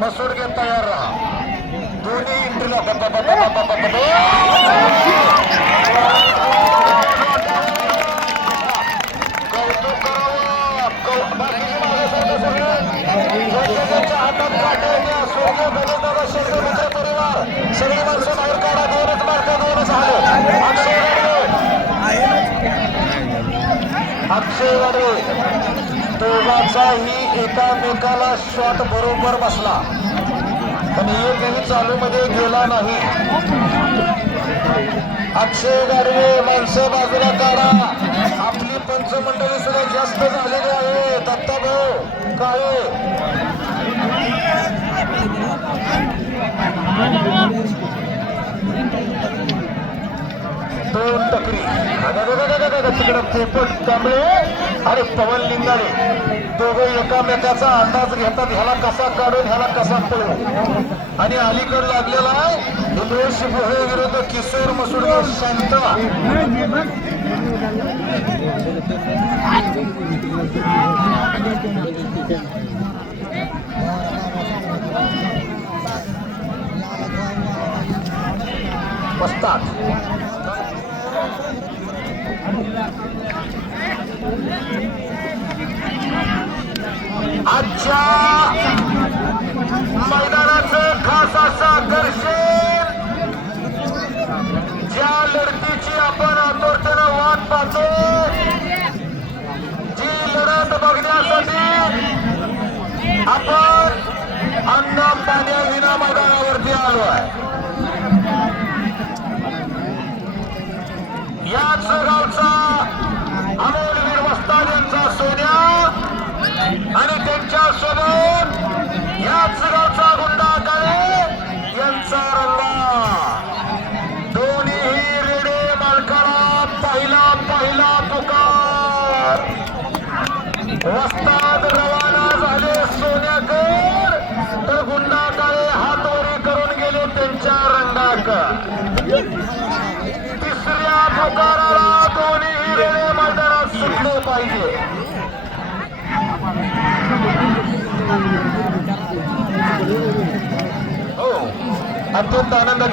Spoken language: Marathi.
फसून घेत तयार राहा दोन्ही इंट्रीला कौतुक करावं हातात परिवार सगळे अक्षय दोघांचाही एकामेकाला शॉट बरोबर बसला. पण एकही चालू मध्ये गेला नाही. अक्षय गाडवे माणसं बाजूला काढा. आपली पंचमंडळी सुद्धा जास्त झालेली आहे. दत्ता भाऊ काळे. दोन टकरी तिकडं पण कांबळे आणि पवन लिंगारे दोघं एकामेकाचा अंदाज घेतात ह्याला कसा काढून ह्याला कसा पळू आणि अलीकड लागलेला आहे हिंद्रेश भोळे विरुद्ध किशोर मसूड शांत. बसतात आजच्या मैदानाचं खास असं आकर्षण ज्या लढतीची आपण आतुरतेनं वाट पाहतो जी लढत बघण्यासाठी आपण अन्न पाण्याविना मैदानावरती आलो आहे याच गावचा अमोलवीर वस्ताद यांचा सोन्या आणि त्यांच्यासोबत याच गावचा गुंडा काळे यांचा रंगा. दोन्ही रेडे मालकाला पहिला पहिला पुकार. वस्ताद रवाना झाले सोन्याकर. तर गुंडा काळे हातोरे करून गेले त्यांच्या रंगाक. तिसऱ्या पुकाराला दोन्ही रेडे मैदानात सुटले पाहिजे. 안 된다는 것이